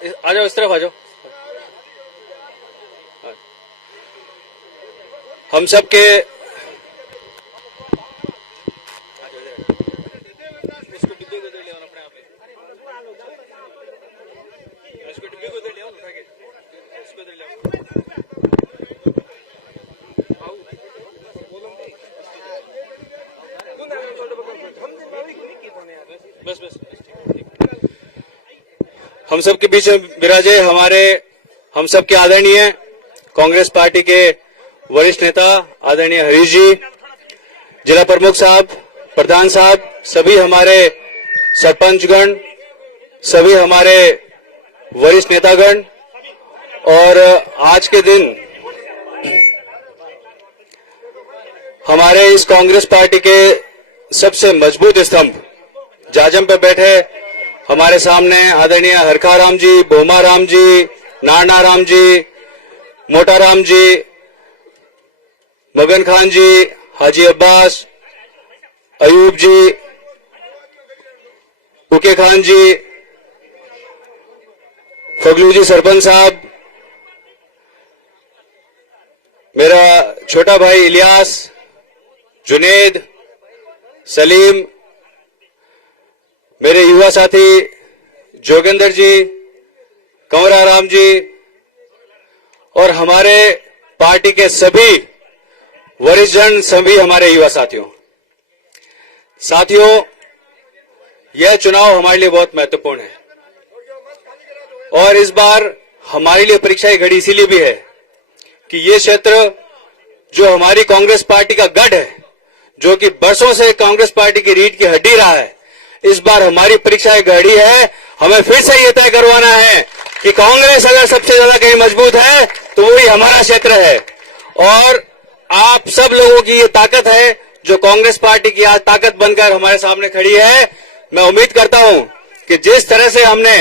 आ जाओ, इस तरफ आ जाओ। हम सब के बस हम सब के बीच में विराजे हम सब के आदरणीय कांग्रेस पार्टी के वरिष्ठ नेता आदरणीय हरीश जी, जिला प्रमुख साहब, प्रधान साहब, सभी हमारे सरपंचगण, सभी हमारे वरिष्ठ नेतागण, और आज के दिन हमारे इस कांग्रेस पार्टी के सबसे मजबूत स्तंभ जाजम पे बैठे हमारे सामने आदरणीय हरखा राम जी, बोमा राम जी, नाना राम जी, मोटा राम जी, मगन खान जी, हाजी अब्बास, अयूब जी, उके खान जी, फगलू जी सरपंच साहब, मेरा छोटा भाई इलियास, जुनेद, सलीम, मेरे युवा साथी जोगेंद्र जी, कंवरा राम जी, और हमारे पार्टी के सभी वरिष्ठ जन, सभी हमारे युवा साथियों, यह चुनाव हमारे लिए बहुत महत्वपूर्ण है और इस बार हमारे लिए परीक्षा की घड़ी इसीलिए भी है कि ये क्षेत्र जो हमारी कांग्रेस पार्टी का गढ़ है, जो कि बरसों से कांग्रेस पार्टी की रीढ़ की हड्डी रहा है, इस बार हमारी परीक्षा की घड़ी है। हमें फिर से ये तय करवाना है कि कांग्रेस अगर सबसे ज्यादा कहीं मजबूत है तो वही हमारा क्षेत्र है। और आप सब लोगों की ये ताकत है जो कांग्रेस पार्टी की आज ताकत बनकर हमारे सामने खड़ी है। मैं उम्मीद करता हूं कि जिस तरह से हमने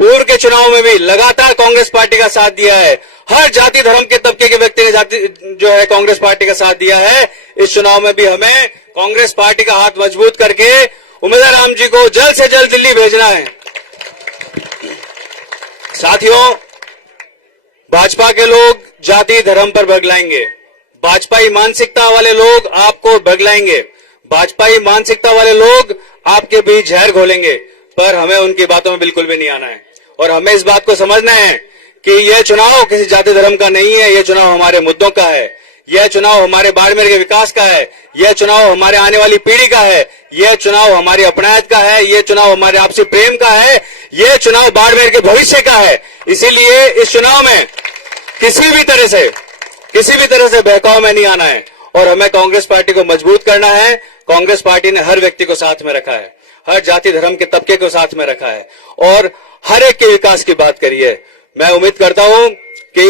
पूर्व के चुनाव में भी लगातार कांग्रेस पार्टी का साथ दिया है, हर जाति धर्म के तबके के व्यक्ति ने जो है कांग्रेस पार्टी का साथ दिया है, इस चुनाव में भी हमें कांग्रेस पार्टी का हाथ मजबूत करके उम्मीदवार राम जी को जल्द से जल्द दिल्ली भेजना है। साथियों, भाजपा के लोग जाति धर्म पर भगलाएंगे, भाजपाई मानसिकता वाले लोग आपको भगलाएंगे, भाजपाई मानसिकता वाले लोग आपके बीच जहर घोलेंगे, पर हमें उनकी बातों में बिल्कुल भी नहीं आना है। और हमें इस बात को समझना है कि यह चुनाव किसी जाति धर्म का नहीं है, यह चुनाव हमारे मुद्दों का है, यह चुनाव हमारे बाड़मेर के विकास का है, यह चुनाव हमारे आने वाली पीढ़ी का है, यह चुनाव हमारी अपनायत का है, यह चुनाव हमारे आपसी प्रेम का है, यह चुनाव बाड़मेर के भविष्य का है। इसीलिए इस चुनाव में किसी भी तरह से बहकाव में नहीं आना है और हमें कांग्रेस पार्टी को मजबूत करना है। कांग्रेस पार्टी ने हर व्यक्ति को साथ में रखा है, हर जाति धर्म के तबके को साथ में रखा है और हर एक के विकास की बात करी है। मैं उम्मीद करता हूं कि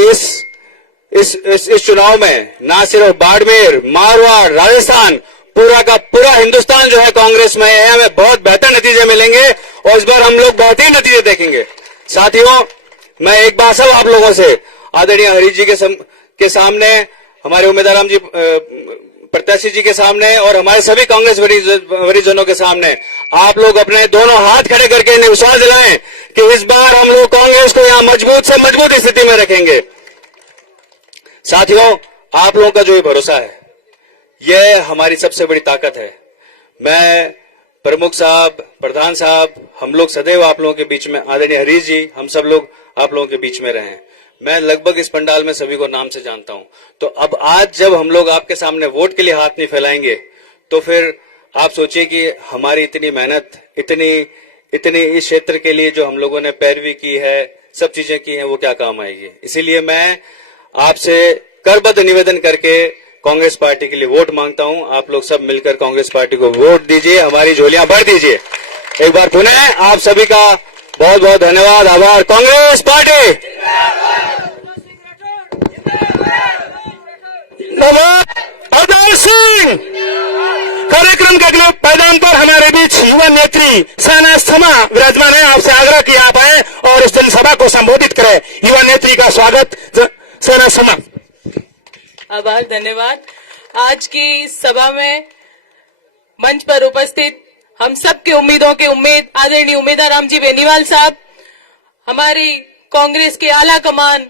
इस चुनाव में ना सिर्फ बाड़मेर, मारवाड़, राजस्थान, पूरा का पूरा हिंदुस्तान जो है कांग्रेस में है। हमें बहुत बेहतर नतीजे मिलेंगे और इस बार हम लोग बहुत ही नतीजे देखेंगे। साथियों, मैं एक बार सब आप लोगों से आदरणीय हरीश जी के सामने, हमारे उम्मीदवार राम जी प्रत्याशी जी के सामने और हमारे सभी कांग्रेस वरिष्ठजनों के सामने आप लोग अपने दोनों हाथ खड़े करके इन्हें विश्वास दिलाएं कि इस बार हम लोग कांग्रेस को यहां मजबूत से मजबूत स्थिति में रखेंगे। साथियों, आप लोगों का जो ये भरोसा है, यह हमारी सबसे बड़ी ताकत है। मैं प्रमुख साहब, प्रधान साहब, हम लोग सदैव आप लोगों के बीच में, आदरणीय हरीश जी, हम सब लोग आप लोगों के बीच में रहे हैं। मैं लगभग इस पंडाल में सभी को नाम से जानता हूं। तो अब आज जब हम लोग आपके सामने वोट के लिए हाथ नहीं फैलाएंगे तो फिर आप सोचिए कि हमारी इतनी मेहनत, इतनी इस क्षेत्र के लिए जो हम लोगों ने पैरवी की है, सब चीजें की हैं, वो क्या काम आएगी। इसीलिए मैं आपसे करबद्ध निवेदन करके कांग्रेस पार्टी के लिए वोट मांगता हूं। आप लोग सब मिलकर कांग्रेस पार्टी को वोट दीजिए, हमारी झोलियां भर दीजिए। एक बार पुनः आप सभी का बहुत बहुत धन्यवाद, आभार। कांग्रेस पार्टी अवतार सिंह। कार्यक्रम के अगले पैदान पर हमारे बीच युवा नेत्री सहना स्थमा विराजमान है। आपसे आग्रह किया आप आए और इस जनसभा को संबोधित करें। युवा नेत्री का स्वागत सहना स्थमा। आभार, धन्यवाद। आज की सभा में मंच पर उपस्थित हम सब के उम्मीदों के उम्मीद आदरणीय उम्मीदवार राम जी बेनीवाल साहब, हमारी कांग्रेस के आला कमान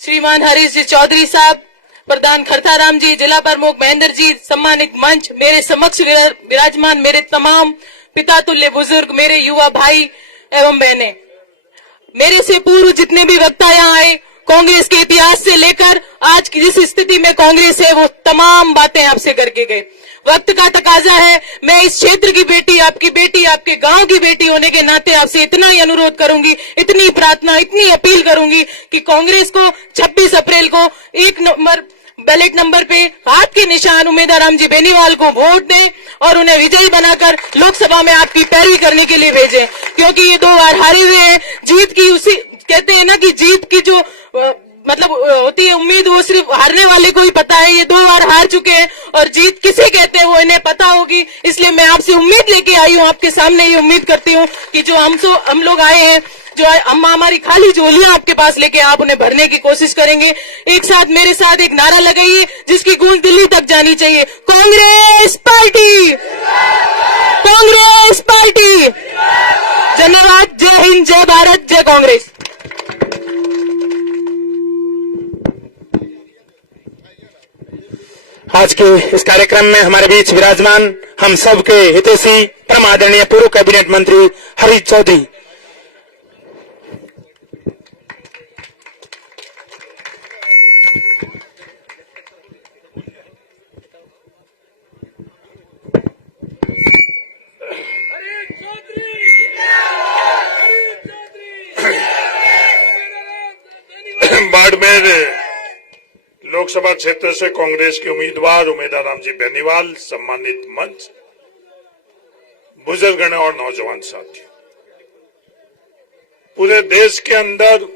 श्रीमान हरीश जी चौधरी साहब, प्रधान खरथाराम जी, जिला प्रमुख महेंद्र जी, सम्मानित मंच, मेरे समक्ष विराजमान मेरे तमाम पिता तुल्य बुजुर्ग, मेरे युवा भाई एवं बहनें, मेरे से पूर्व जितने भी वक्ता यहाँ आए, कांग्रेस के इतिहास से लेकर आज की जिस स्थिति में कांग्रेस है वो तमाम बातें आपसे करके गए। वक्त का तकाजा है, मैं इस क्षेत्र की बेटी, आपके गांव की बेटी होने के नाते आपसे इतना ही अनुरोध करूंगी, इतनी प्रार्थना, इतनी अपील करूंगी कि कांग्रेस को 26 अप्रैल को 1 नंबर बैलेट नंबर पे हाथ के निशान उम्मीदवार राम जी बेनीवाल को वोट दें और उन्हें विजयी बनाकर लोकसभा में आपकी पैरवी करने के लिए भेजें, क्योंकि ये 2 बार हारे हुए हैं। जीत की उसी कहते हैं ना कि जीत की जो मतलब होती है उम्मीद, वो सिर्फ हारने वाले को ही पता है। ये 2 बार हार चुके हैं और जीत किसे कहते हैं वो इन्हें पता होगी। इसलिए मैं आपसे उम्मीद लेके आई हूँ, आपके सामने ये उम्मीद करती हूँ कि जो हम लोग आए हैं, जो हम हमारी खाली झोलियां आपके पास लेके आप उन्हें भरने की कोशिश करेंगे। एक साथ मेरे साथ एक नारा लगाइए जिसकी गूंज दिल्ली तक जानी चाहिए, कांग्रेस पार्टी, कांग्रेस पार्टी। धन्यवाद। जय हिंद, जय भारत, जय कांग्रेस। आज के इस कार्यक्रम में हमारे बीच विराजमान हम सबके हितैषी परम आदरणीय पूर्व कैबिनेट मंत्री हरीश चौधरी। बाड़मेर लोकसभा क्षेत्र से कांग्रेस के उम्मीदवार राम जी बेनीवाल, सम्मानित मंच, बुजुर्गण और नौजवान साथियों, पूरे देश के अंदर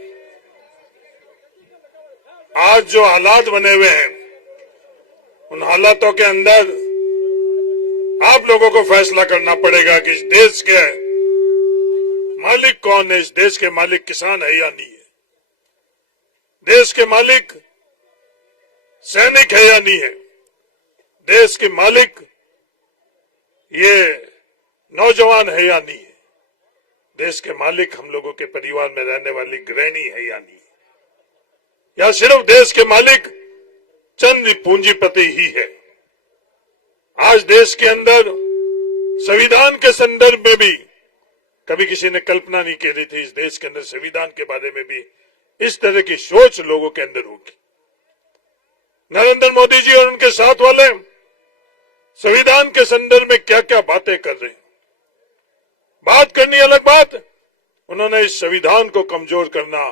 आज जो हालात बने हुए हैं, उन हालातों के अंदर आप लोगों को फैसला करना पड़ेगा कि इस देश के मालिक कौन है। इस देश के मालिक किसान है या नहीं है, देश के मालिक सैनिक है या नहीं है, देश के मालिक ये नौजवान है या नहीं है, देश के मालिक हम लोगों के परिवार में रहने वाली गृहिणी है या नहीं है, या सिर्फ देश के मालिक चंद पूंजीपति ही है। आज देश के अंदर संविधान के संदर्भ में भी कभी किसी ने कल्पना नहीं की थी, इस देश के अंदर संविधान के बारे में भी इस तरह की सोच लोगों के अंदर होगी। नरेंद्र मोदी जी और उनके साथ वाले संविधान के संदर्भ में क्या क्या बातें कर रहे हैं, बात करनी अलग बात, उन्होंने इस संविधान को कमजोर करना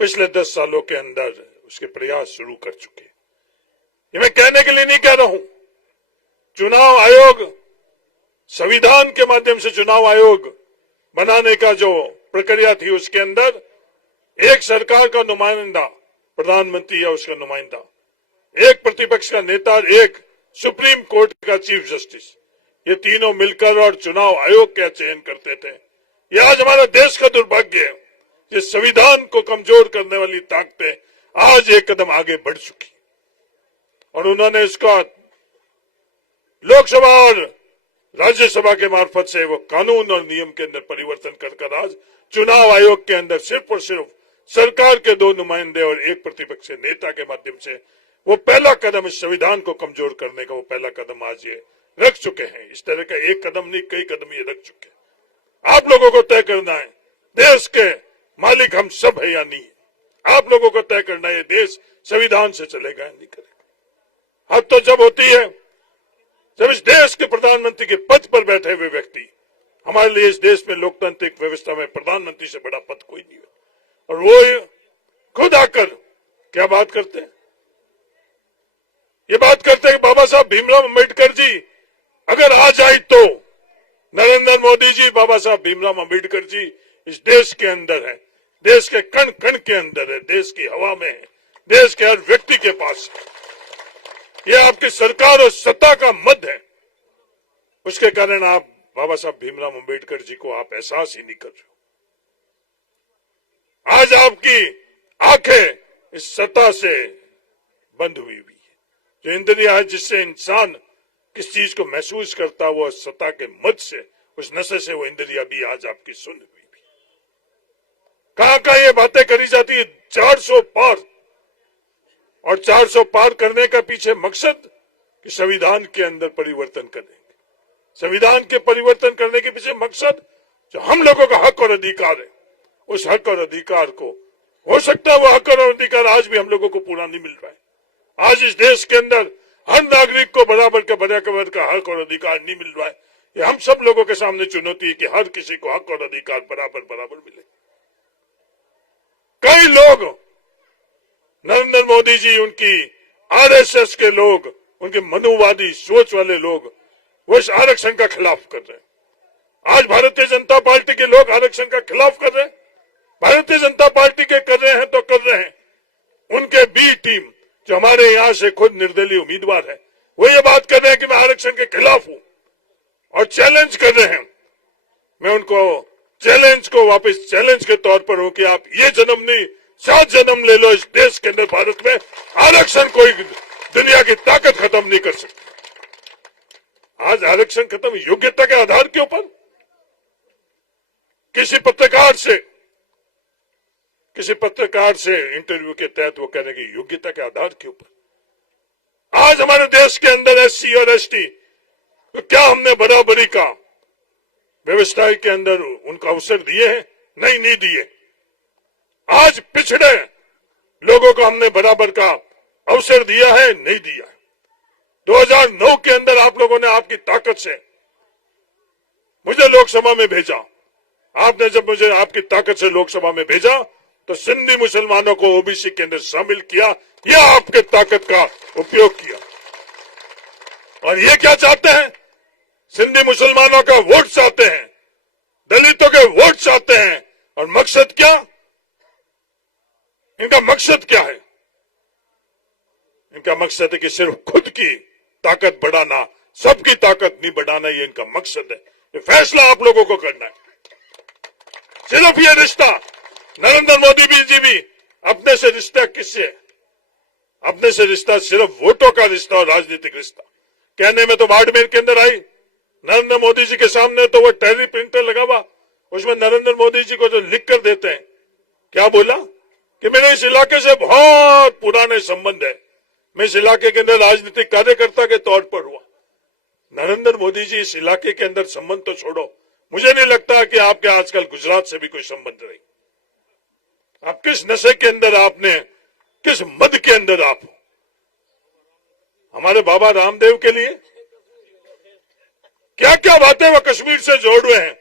पिछले 10 सालों के अंदर उसके प्रयास शुरू कर चुके। ये मैं कहने के लिए नहीं कह रहा हूं, चुनाव आयोग, संविधान के माध्यम से चुनाव आयोग बनाने का जो प्रक्रिया थी, उसके अंदर एक सरकार का नुमाइंदा प्रधानमंत्री या उसका नुमाइंदा, एक प्रतिपक्ष का नेता, एक सुप्रीम कोर्ट का चीफ जस्टिस, ये तीनों मिलकर और चुनाव आयोग का चयन करते थे। ये आज हमारा देश का दुर्भाग्य है, ये संविधान को कमजोर करने वाली ताकतें आज एक कदम आगे बढ़ चुकी और उन्होंने इसका लोकसभा और राज्यसभा के मार्फत से वो कानून और नियम के अंदर परिवर्तन कर आज चुनाव आयोग के अंदर सिर्फ और सिर्फ सरकार के 2 नुमाइंदे और एक प्रतिपक्ष नेता के माध्यम से वो पहला कदम, इस संविधान को कमजोर करने का वो पहला कदम आज ये रख चुके हैं। इस तरह का एक कदम नहीं, कई कदम ये रख चुके हैं। आप लोगों को तय करना है देश के मालिक हम सब है या नहीं है। आप लोगों को तय करना है ये देश संविधान से चलेगा या नहीं करेगा। हद तो जब होती है जब इस देश के प्रधानमंत्री के पद पर बैठे हुए व्यक्ति, हमारे लिए इस देश में लोकतांत्रिक व्यवस्था में प्रधानमंत्री से बड़ा पद कोई नहीं है, और वो खुद आकर क्या बात करते हैं, ये बात करते हैं कि बाबा साहब भीमराव अम्बेडकर जी अगर आ जाए तो नरेंद्र मोदी जी, बाबा साहब भीमराव अम्बेडकर जी इस देश के अंदर है, देश के कण कण के अंदर है, देश की हवा में है, देश के हर व्यक्ति के पास है। ये आपकी सरकार और सत्ता का मद है, उसके कारण आप बाबा साहब भीमराव अम्बेडकर जी को आप एहसास ही नहीं कर रहे हो। आज आपकी आंखें इस सत्ता से बंद हुई है। जो इंद्रिया है जिससे इंसान किस चीज को महसूस करता, वो सत्ता के मद से, उस नशे से वो इंद्रिया भी आज आपकी सुन हुई भी। कहां ये बातें करी जाती है 400 पार, और 400 पार करने का पीछे मकसद कि संविधान के अंदर परिवर्तन करेंगे। संविधान के परिवर्तन करने के पीछे मकसद जो हम लोगों का हक और अधिकार है, उस हक और अधिकार को, हो सकता है वो हक और अधिकार आज भी हम लोगों को पूरा नहीं मिल रहा है। आज इस देश के अंदर हर नागरिक को बराबर का हक और अधिकार नहीं मिल रहा है। ये हम सब लोगों के सामने चुनौती है कि हर किसी को हक और अधिकार बराबर मिले। कई लोग, नरेंद्र मोदी जी, उनकी आरएसएस के लोग, उनके मनुवादी सोच वाले लोग, वो इस आरक्षण का खिलाफ कर रहे हैं। आज भारतीय जनता पार्टी के लोग आरक्षण का खिलाफ कर रहे हैं। भारतीय जनता पार्टी के कर रहे हैं तो कर रहे हैं। उनके बी टीम जो हमारे यहां से खुद निर्दलीय उम्मीदवार है, वो ये बात कर रहे हैं कि मैं आरक्षण के खिलाफ हूं और चैलेंज कर रहे हैं। मैं उनको चैलेंज को वापस चैलेंज के तौर पर हूं कि आप ये जन्म नहीं, 7 जन्म ले लो, इस देश के अंदर भारत में आरक्षण कोई दुनिया की ताकत खत्म नहीं कर सकती। आज आरक्षण खत्म योग्यता के आधार के ऊपर, किसी पत्रकार से इंटरव्यू के तहत वो कहने की योग्यता के आधार के ऊपर। आज हमारे देश के अंदर एससी और एसटी, तो क्या हमने बराबरी का व्यवस्था के अंदर उनका अवसर दिए हैं? नहीं दिए। आज पिछड़े लोगों को हमने बराबर का अवसर दिया है? नहीं दिया। 2009 के अंदर आप लोगों ने आपकी ताकत से मुझे लोकसभा में भेजा। आपने जब मुझे आपकी ताकत से लोकसभा में भेजा तो सिंधी मुसलमानों को ओबीसी के अंदर शामिल किया, या आपके ताकत का उपयोग किया। और ये क्या चाहते हैं? सिंधी मुसलमानों का वोट चाहते हैं, दलितों के वोट चाहते हैं। और मकसद क्या? इनका मकसद क्या है? इनका मकसद है कि सिर्फ खुद की ताकत बढ़ाना, सबकी ताकत नहीं बढ़ाना, ये इनका मकसद है। ये फैसला आप लोगों को करना है। सिर्फ ये रिश्ता, नरेंद्र मोदी जी भी अपने से रिश्ता किससे है? अपने से रिश्ता सिर्फ वोटों का रिश्ता और राजनीतिक रिश्ता। कहने में तो बाड़मेर के अंदर आई, नरेंद्र मोदी जी के सामने तो वो टेरी प्रिंटर लगा हुआ, उसमें नरेंद्र मोदी जी को जो लिख कर देते हैं, क्या बोला कि मेरे इस इलाके से बहुत पुराने संबंध है, मैं इस इलाके के अंदर राजनीतिक कार्यकर्ता के तौर पर हुआ। नरेंद्र मोदी जी, इस इलाके के अंदर संबंध तो छोड़ो, मुझे नहीं लगता कि आपके आजकल गुजरात से भी कोई संबंध रही। आप किस नशे के अंदर, आपने किस मद के अंदर आप हो? हमारे बाबा रामदेव के लिए क्या क्या बातें वो कश्मीर से जोड़ रहे हैं।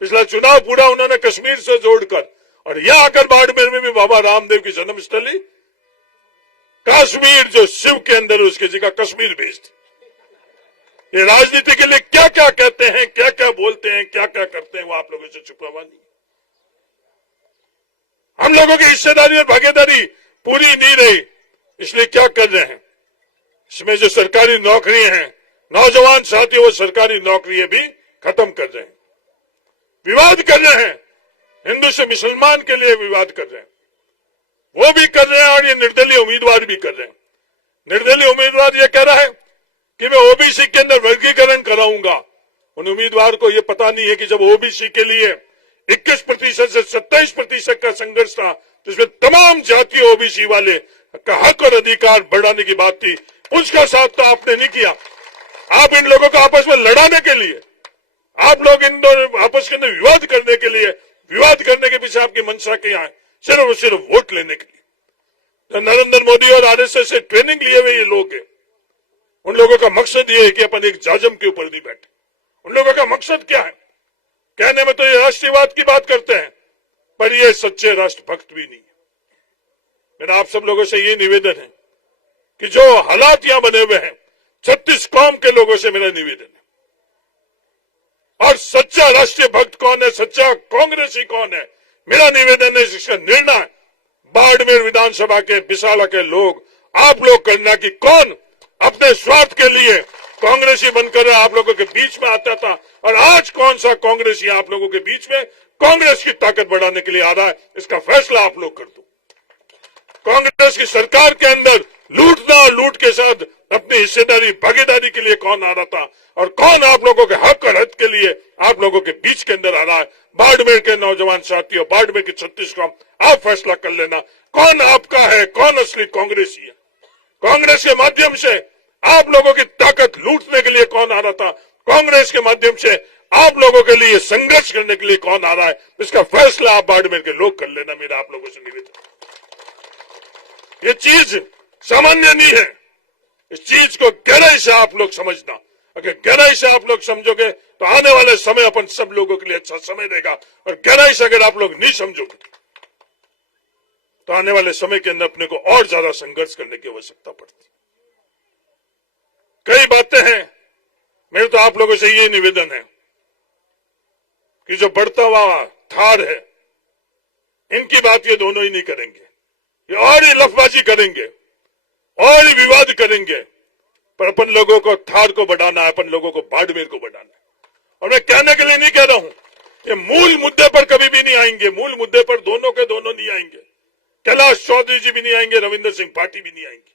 पिछला चुनाव पूरा उन्होंने कश्मीर से जोड़कर, और यहां आकर बाड़मेर में भी बाबा रामदेव की जन्मस्थली कश्मीर, जो शिव के अंदर उसकी जगह कश्मीर भेज दी। ये राजनीति के लिए क्या क्या कहते हैं, क्या क्या बोलते हैं, क्या क्या करते हैं, वो आप लोगों से छुपावा नहीं। हम लोगों की हिस्सेदारी और भागीदारी पूरी नहीं रही, इसलिए क्या कर रहे हैं? इसमें जो सरकारी नौकरियां हैं, नौजवान साथियों, वो सरकारी नौकरियां भी खत्म कर रहे हैं। विवाद कर रहे हैं, हिंदू से मुसलमान के लिए विवाद कर रहे हैं, वो भी कर रहे हैं। और ये निर्दलीय उम्मीदवार भी कर रहे हैं। निर्दलीय उम्मीदवार ये कह रहा है कि मैं ओबीसी के अंदर वर्गीकरण कराऊंगा। उन उम्मीदवार को ये पता नहीं है कि जब ओबीसी के लिए 21% से 27% का संघर्ष था, तो इसमें तमाम जातीय ओबीसी वाले का हक और अधिकार बढ़ाने की बात थी, उसका साथ तो आपने नहीं किया। आप इन लोगों को आपस में लड़ाने के लिए, आप लोग इन दोनों आपस के अंदर विवाद करने के लिए, विवाद करने के पीछे आपकी मंशा क्या है? सिर्फ और सिर्फ वोट लेने के लिए। तो नरेंद्र मोदी और आरएसएस से ट्रेनिंग लिए हुए ये लोग हैं, उन लोगों का मकसद ये है कि अपन एक जाजम के ऊपर नहीं बैठे। उन लोगों का मकसद क्या है? कहने में तो ये राष्ट्रवाद की बात करते हैं, पर ये सच्चे राष्ट्रभक्त भी नहीं है। मेरा आप सब लोगों से ये निवेदन है कि जो हालात यहां बने हुए हैं, 36 कौम के लोगों से मेरा निवेदन है, और सच्चा राष्ट्रीय भक्त कौन है, सच्चा कांग्रेसी कौन है, मेरा निवेदन है इसका निर्णय बाड़मेर विधानसभा के बिसाला के लोग, आप लोग करना कि कौन अपने स्वार्थ के लिए कांग्रेसी बनकर आप लोगों के बीच में आता था, और आज कौन सा कांग्रेसी आप लोगों के बीच में कांग्रेस की ताकत बढ़ाने के लिए आ रहा है। इसका फैसला आप लोग कर दो। कांग्रेस की सरकार के अंदर लूटना और लूट के साथ अपनी हिस्सेदारी भागीदारी के लिए कौन आ रहा था, और कौन आप लोगों के हक और हद के लिए आप लोगों के बीच के अंदर आ रहा है, बाड़मेर के नौजवान साथियों, बाड़मेर के 36 गांव, आप फैसला कर लेना कौन आपका है, कौन असली कांग्रेसी है। कांग्रेस के माध्यम से आप लोगों की ताकत लूटने के लिए कौन आ रहा था, कांग्रेस के माध्यम से आप लोगों के लिए संघर्ष करने के लिए कौन आ रहा है, इसका फैसला आप बाड़मेर के लोग कर लेना। मेरा आप लोगों से निवेदन, ये चीज सामान्य नहीं है, इस चीज को गहराई से आप लोग समझना। अगर गहराई से आप लोग समझोगे तो आने वाले समय अपन सब लोगों के लिए अच्छा समय देगा, और गहराई से अगर आप लोग नहीं समझोगे तो आने वाले समय के अंदर अपने को और ज्यादा संघर्ष करने की आवश्यकता पड़ती। कई बातें हैं, मेरे तो आप लोगों से ये निवेदन है कि जो बढ़ता हुआ थार है, इनकी बात ये दोनों ही नहीं करेंगे, ये और ही लफबाजी करेंगे और ही विवाद करेंगे, पर अपन लोगों को थार को बढ़ाना है, अपन लोगों को बाड़मेर को बढ़ाना है। और मैं कहने के लिए नहीं कह रहा हूं, ये मूल मुद्दे पर कभी भी नहीं आएंगे, मूल मुद्दे पर दोनों के दोनों नहीं आएंगे, कैलाश चौधरी जी भी नहीं आएंगे, रविंद्र सिंह पाटिल भी नहीं आएंगे।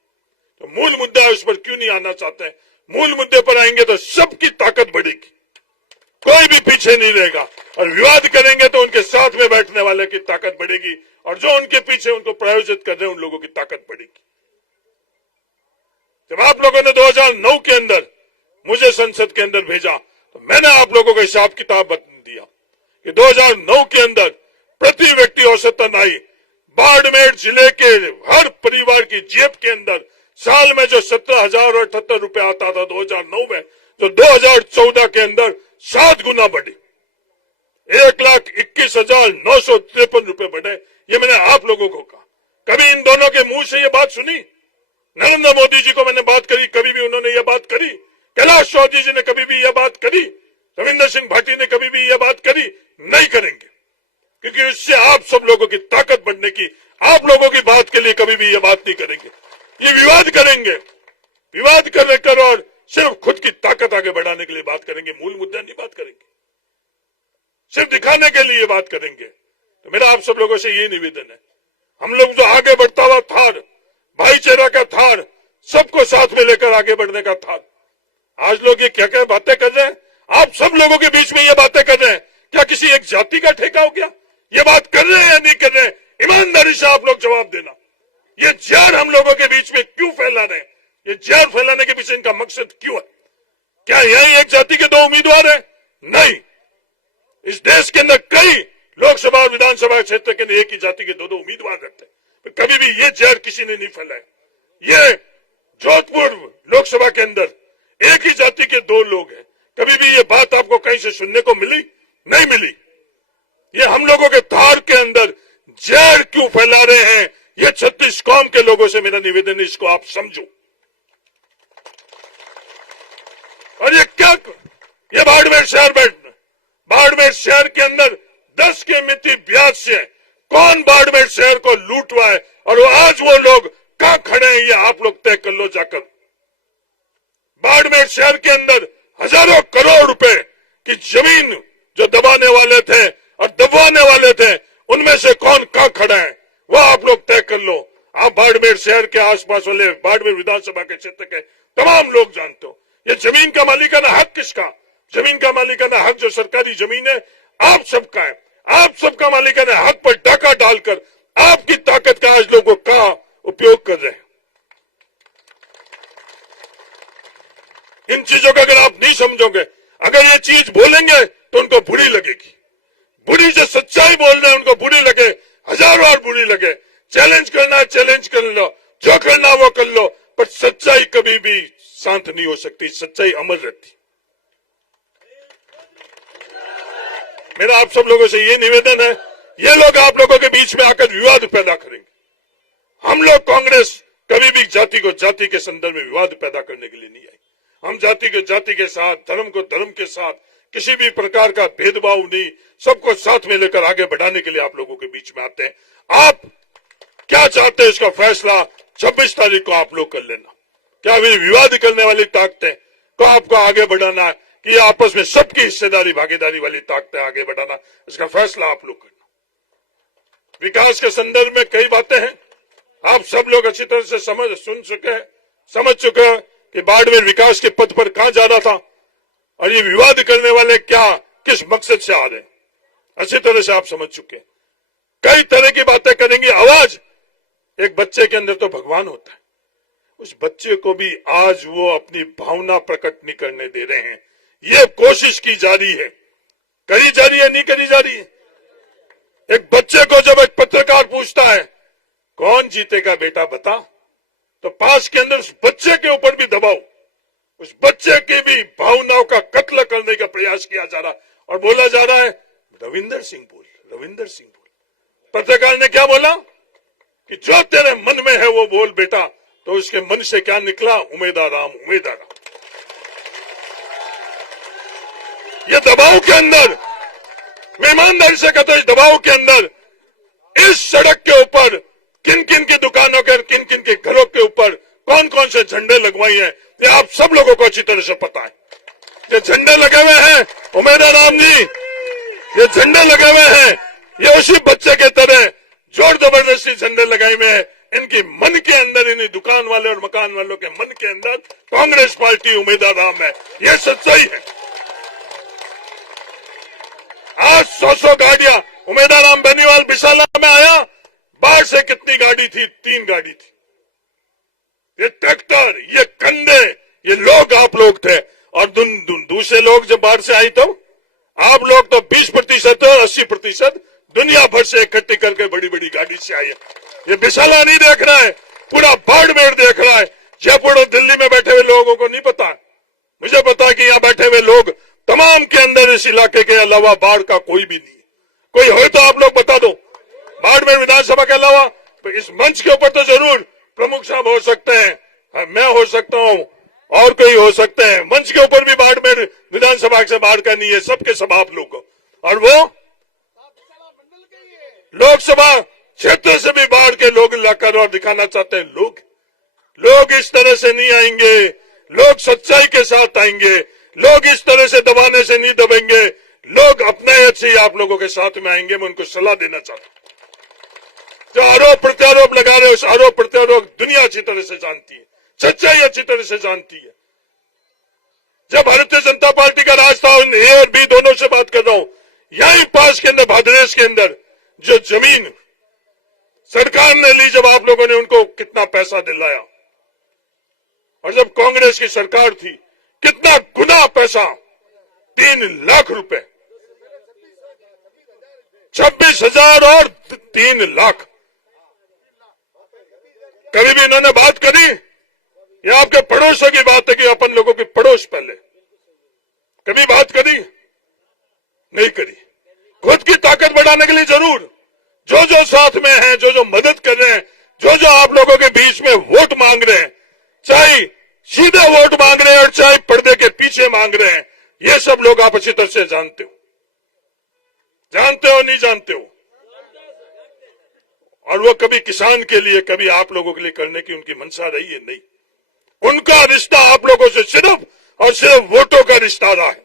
तो मूल मुद्दा है, उस पर क्यों नहीं आना चाहते हैं। मूल मुद्दे पर आएंगे तो सबकी ताकत बढ़ेगी, कोई भी पीछे नहीं रहेगा, और विवाद करेंगे तो उनके साथ में बैठने वाले की ताकत बढ़ेगी, और जो उनके पीछे उनको प्रायोजित कर रहे हैं उन लोगों की ताकत बढ़ेगी। जब आप लोगों ने 2009 के अंदर मुझे संसद के अंदर भेजा तो मैंने आप लोगों को हिसाब किताब दिया कि 2009 के अंदर प्रति व्यक्ति औसतन आई बाड़मेर जिले के हर परिवार की जेब के अंदर साल में जो 17,078 रुपए आता था 2009 में, जो 2014 के अंदर 7 गुना बढ़ी, 1,21,953 रुपए बढ़े। ये मैंने आप लोगों को कहा। कभी इन दोनों के मुंह से ये बात सुनी? नरेंद्र मोदी जी को मैंने बात करी, कभी भी उन्होंने ये बात करी? कैलाश चौधरी जी ने कभी भी यह बात करी? रविंद्र सिंह पाटिल ने कभी भी यह बात करी? नहीं करेंगे, क्योंकि इससे आप सब लोगों की ताकत बढ़ने की, आप लोगों की बात के लिए कभी भी यह बात नहीं करेंगे। ये विवाद करेंगे, विवाद कर और सिर्फ खुद की ताकत आगे बढ़ाने के लिए बात करेंगे, मूल मुद्दा नहीं बात करेंगे, सिर्फ दिखाने के लिए बात करेंगे। तो मेरा आप सब लोगों से ये निवेदन है, हम लोग जो आगे बढ़ता हुआ थार, भाईचारा का थार, सबको साथ में लेकर आगे बढ़ने का थार, आज लोग ये क्या क्या बातें कर रहे हैं, आप सब लोगों के बीच में ये बातें कर रहे हैं, क्या किसी एक जाति का ठेका हो गया? ये बात कर रहे हैं या नहीं कर रहे हैं? ईमानदारी से आप लोग जवाब देना। ये जहर हम लोगों के बीच में क्यों फैला रहे हैं? ये जहर फैलाने के पीछे इनका मकसद क्यों है? क्या यही एक जाति के 2 उम्मीदवार हैं? नहीं, इस देश के अंदर कई लोकसभा और विधानसभा क्षेत्र के अंदर एक ही जाति के 2 उम्मीदवार रहते हैं, कभी भी ये जहर किसी ने नहीं फैलाया। ये जोधपुर लोकसभा के अंदर एक ही जाति के 2 लोग हैं, कभी भी ये बात आपको कहीं से सुनने को मिली? नहीं मिली। ये हम लोगों के थार के अंदर जहर क्यों फैला रहे हैं? ये 36 कौम के लोगों से मेरा निवेदन है, इसको आप समझो। और ये क्या, ये बाड़मेर शहर के अंदर 10 के मिति ब्याज से कौन बाड़मेर शहर को लूट हुआ है, और आज वो लोग कहां खड़े हैं, ये आप लोग तय कर लो जाकर। बाड़मेर शहर के अंदर हजारों करोड़ रुपए की जमीन जो दबाने वाले थे और दबवाने वाले थे, उनमें से कौन कहां खड़ा है, वो आप लोग तय कर लो। आप बाड़मेर शहर के आसपास वाले बाड़मेर विधानसभा के क्षेत्र के तमाम लोग जानते हो, ये जमीन का मालिकाना हक किसका? जमीन का मालिकाना हक जो सरकारी जमीन है आप सबका है। आप सबका मालिकाना हक पर डाका डालकर आपकी ताकत का आज लोगों का उपयोग कर रहे हैं। इन चीजों का अगर आप नहीं समझोगे, अगर ये चीज बोलेंगे तो उनको बुरी लगेगी। बुरी जो सच्चाई बोल रहे हैं उनको बुरी लगे, हजारों और बुरी लगे। चैलेंज करना है, चैलेंज कर लो, जो करना वो कर लो, पर सच्चाई कभी भी शांत नहीं हो सकती, सच्चाई अमर रहती। मेरा आप सब लोगों से ये निवेदन है, ये लोग आप लोगों के बीच में आकर विवाद पैदा करेंगे। हम लोग कांग्रेस कभी भी जाति को जाति के संदर्भ में विवाद पैदा करने के लिए नहीं आई। हम जाति को जाति के साथ, धर्म को धर्म के साथ, किसी भी प्रकार का भेदभाव नहीं, सबको साथ में लेकर आगे बढ़ाने के लिए आप लोगों के बीच में आते हैं। आप क्या चाहते हैं इसका फैसला 26 तारीख को आप लोग कर लेना। क्या वे विवाद करने वाली ताकतें को आपको आगे बढ़ाना है कि आपस में सबकी हिस्सेदारी भागीदारी वाली ताकतें आगे बढ़ाना, इसका फैसला आप लोग करना। विकास के संदर्भ में कई बातें हैं, आप सब लोग अच्छी तरह से समझ चुके हैं कि बाड़मेर विकास के पथ पर कहां जा रहा था, और ये विवाद करने वाले क्या किस मकसद से आ रहे हैं। अच्छी तरह से आप समझ चुके हैं। कई तरह की बातें करेंगे। आवाज, एक बच्चे के अंदर तो भगवान होता है, उस बच्चे को भी आज वो अपनी भावना प्रकट नहीं करने दे रहे हैं। ये कोशिश की जा रही है, करी जा रही है, नहीं करी जा रही है। एक बच्चे को जब एक पत्रकार पूछता है कौन जीतेगा बेटा बता, तो पास के अंदर उस बच्चे के ऊपर भी दबाव, उस बच्चे की भी भावनाओं का कत्ल करने का प्रयास किया जा रहा और बोला जा रहा है रविंदर सिंह बोल, रविंदर सिंह बोल। पत्रकार ने क्या बोला कि जो तेरे मन में है वो बोल बेटा, तो उसके मन से क्या निकला, उमेदा राम, उमेदा राम। ये दबाव के अंदर, मैं ईमानदारी से कहता हूं, इस दबाव के अंदर इस सड़क के ऊपर किन किन की दुकानों के, किन किन के घरों के ऊपर कौन कौन से झंडे लगवाए हैं, ये आप सब लोगों को अच्छी तरह से पता है। ये झंडे लगे हुए हैं उमेदा राम जी, ये झंडे लगे हुए हैं, ये उसी बच्चे के तरह जोर जबरदस्ती झंडे लगाए हुए हैं। इनकी मन के अंदर, इन दुकान वाले और मकान वालों के मन के अंदर कांग्रेस पार्टी उमेदा राम है, ये सच्चाई है। आज 100 गाड़ियां, उमेदा राम बेनीवाल बिसाला में आया, बाहर से कितनी गाड़ी थी, 3 गाड़ी थी। ये ट्रैक्टर, ये कंधे, ये लोग आप लोग थे। और दूसरे लोग जब बाहर से आई तो आप लोग तो 20% और 80% दुनिया भर से इकट्ठी करके बड़ी बड़ी गाड़ी से आई है। ये बिसाला नहीं देख रहा है, पूरा बाड़मेर देख रहा है। जयपुर और दिल्ली में बैठे हुए लोगों को नहीं पता, मुझे पता है कि यहाँ बैठे हुए लोग तमाम के अंदर इस इलाके के अलावा बाढ़ का कोई भी नहीं है। कोई हो तो आप लोग बता दो, बाड़मेर विधानसभा के अलावा। तो इस मंच के ऊपर तो जरूर प्रमुख साहब हो सकते हैं, मैं हो सकता हूं और कोई हो सकते हैं। मंच के ऊपर भी बाड़मेर विधानसभा से बाढ़ का नहीं है, सबके सब आप लोग। और वो लोकसभा क्षेत्र से भी बाढ़ के लोग लाकर और दिखाना चाहते हैं। लोग इस तरह से नहीं आएंगे, लोग सच्चाई के साथ आएंगे, लोग इस तरह से दबाने से नहीं दबेंगे, लोग अपने अच्छे ही आप लोगों के साथ में आएंगे। मैं उनको सलाह देना चाहता हूं। जो आरोप प्रत्यारोप लगा रहे, उस आरोप प्रत्यारोप दुनिया अच्छी तरह से जानती है, सच्चाई अच्छी तरह से जानती है। जब भारतीय जनता पार्टी का राज था, ए और बी दोनों से बात कर रहा हूं, यहीं पास के अंदर भादरेश के अंदर जो जमीन सरकार ने ली, जब आप लोगों ने उनको कितना पैसा दिलाया, और जब कांग्रेस की सरकार थी कितना गुना पैसा, 3 लाख रुपए, 26,000 और 3 लाख। कभी भी इन्होंने बात करी? ये आपके पड़ोसों की बात है कि अपन लोगों की पड़ोस पहले, कभी बात करी? नहीं करी। खुद की ताकत बढ़ाने के लिए जरूर जो साथ में हैं, जो मदद कर रहे हैं, जो आप लोगों के बीच में वोट मांग रहे हैं, चाहे सीधे वोट मांग रहे हैं और चाहे पर्दे के पीछे मांग रहे हैं, ये सब लोग आप अच्छी तरह से जानते हो, नहीं जानते हो। और वो कभी किसान के लिए, कभी आप लोगों के लिए करने की उनकी मंशा रही है? नहीं। उनका रिश्ता आप लोगों से सिर्फ और सिर्फ वोटों का रिश्ता रहा है।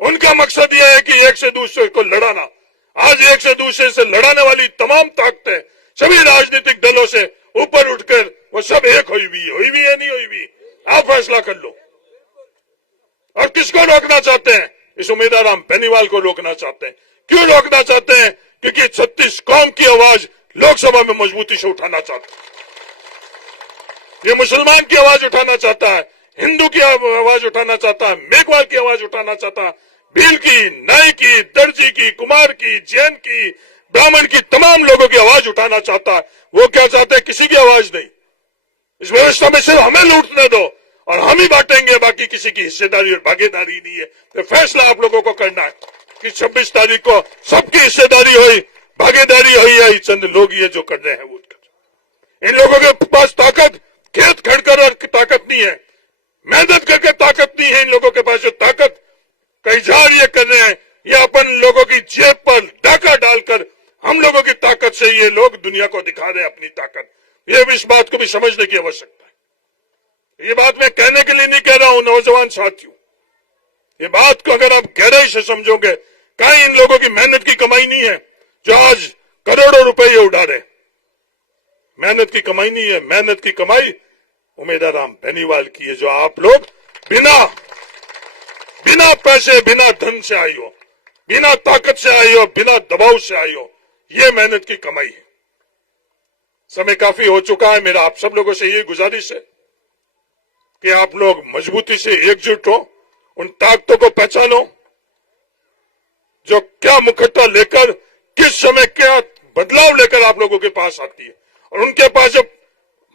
उनका मकसद यह है कि एक से दूसरे को लड़ाना। आज एक से दूसरे से लड़ाने वाली तमाम ताकतें सभी राजनीतिक दलों से ऊपर उठकर वो सब एक हुई हुई है, नहीं हुई हुई, आप फैसला कर लो। और किसको रोकना चाहते हैं? इस उमेदा राम बेनीवाल को रोकना चाहते हैं। क्यों रोकना चाहते हैं? क्योंकि 36 कौम की आवाज लोकसभा में मजबूती से उठाना चाहता है। ये मुसलमान की आवाज उठाना चाहता है, हिंदू की आवाज उठाना चाहता है, मेघवाल की आवाज उठाना चाहता है, भील की, नाई की, दर्जी की, कुमार की, जैन की, ब्राह्मण की, तमाम लोगों की आवाज उठाना चाहता है। वो क्या चाहते हैं? किसी की आवाज नहीं। इस व्यवस्था में सिर्फ हमें लूटने दो और हम ही बांटेंगे, बाकी किसी की हिस्सेदारी और भागीदारी नहीं है। तो फैसला आप लोगों को करना है कि 26 तारीख को सबकी हिस्सेदारी हुई, भागीदारी हुई है। चंद लोग ये जो कर रहे हैं वो कर, इन लोगों के पास ताकत खेत खड़कर और ताकत नहीं है, मेहनत करके ताकत नहीं है। इन लोगों के पास जो ताकत का इजहार ये कर रहे हैं, ये अपन लोगों की जेब पर डाका डालकर हम लोगों की ताकत से ये लोग दुनिया को दिखा रहे हैं अपनी ताकत। ये भी इस बात को भी समझने की आवश्यकता है। ये बात मैं कहने के लिए नहीं कह रहा हूं नौजवान साथियों, ये बात को अगर आप गहराई से समझोगे, कहीं इन लोगों की मेहनत की कमाई नहीं है जो आज करोड़ों रुपए ये उड़ा रहे। मेहनत की कमाई नहीं है, मेहनत की कमाई उमेदा राम बेनीवाल की है, जो आप लोग बिना पैसे, बिना धन से आई हो। बिना ताकत से आई हो, बिना दबाव से आई हो, ये मेहनत की कमाई है। समय काफी हो चुका है। मेरा आप सब लोगों से ये गुजारिश है कि आप लोग मजबूती से एकजुट हो, उन ताकतों को पहचानो जो क्या मुखट्टा लेकर किस समय क्या बदलाव लेकर आप लोगों के पास आती है, और उनके पास जब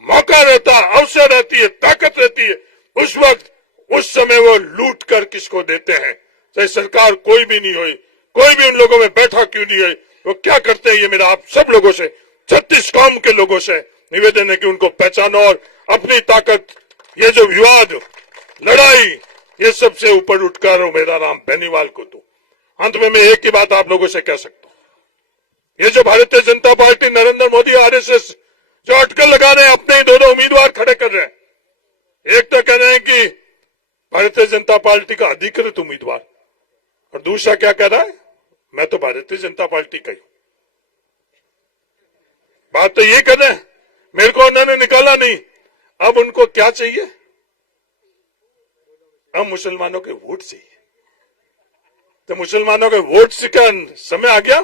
मौका रहता है, अवसर रहती है, ताकत रहती है, उस वक्त उस समय वो लूट कर किसको देते हैं। चाहे सरकार कोई भी नहीं हुई, कोई भी उन लोगों में बैठा क्यों नहीं है, वो क्या करते हैं, ये मेरा आप सब लोगों से, 36 कौम के लोगों से निवेदन है कि उनको पहचानो और अपनी ताकत, ये जो विवाद, लड़ाई, ये सबसे ऊपर उठकर उम्मीदवार बेनीवाल को दो। अंत में मैं एक ही बात आप लोगों से कह सकता हूं, ये जो भारतीय जनता पार्टी, नरेंद्र मोदी, आरएसएस जो अटकल लगा रहे हैं, अपने ही दो उम्मीदवार खड़े कर रहे हैं। एक तो कह रहे हैं कि भारतीय जनता पार्टी का अधिकृत उम्मीदवार, और दूसरा क्या कह रहा है, मैं तो भारतीय जनता पार्टी का ही हूं। बात तो ये कर रहे हैं, मेरे को उन्होंने निकाला नहीं, अब उनको क्या चाहिए, अब मुसलमानों के वोट चाहिए। तो मुसलमानों के वोट का समय आ गया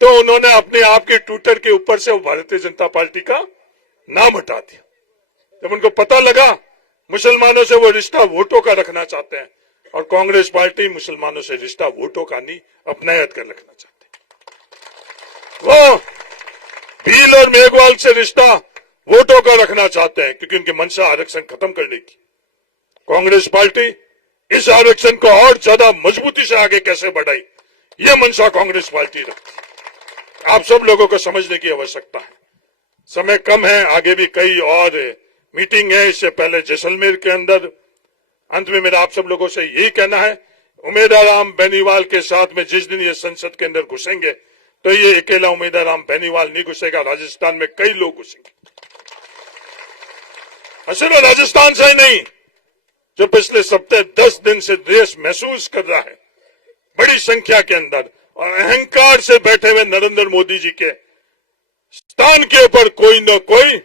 तो उन्होंने अपने आप के ट्विटर के ऊपर से भारतीय जनता पार्टी का नाम हटा दिया। जब उनको पता लगा मुसलमानों से वो रिश्ता वोटों का रखना चाहते हैं, और कांग्रेस पार्टी मुसलमानों से रिश्ता वोटों का नहीं, अपनायत कर रखना चाहते हैं। वो भील और मेघवाल से रिश्ता वोटों का रखना चाहते हैं, क्योंकि उनकी मंशा आरक्षण खत्म करने की। कांग्रेस पार्टी इस आरक्षण को और ज्यादा मजबूती से आगे कैसे बढ़ाई, ये मंशा कांग्रेस पार्टी रखती है। आप सब लोगों को समझने की आवश्यकता है। समय कम है, आगे भी कई और मीटिंग है, इससे पहले जैसलमेर के अंदर। अंत में मेरा आप सब लोगों से यही कहना है, उम्मीदवार बेनीवाल के साथ में जिस दिन ये संसद के अंदर घुसेंगे, तो ये अकेला उम्मीदवार बेनीवाल नहीं घुसेगा, राजस्थान में कई लोग घुसेंगे। सिर्फ राजस्थान से ही नहीं, जो पिछले सप्ताह 10 दिन से देश महसूस कर रहा है बड़ी संख्या के अंदर, और अहंकार से बैठे हुए नरेंद्र मोदी जी के स्थान के ऊपर कोई न कोई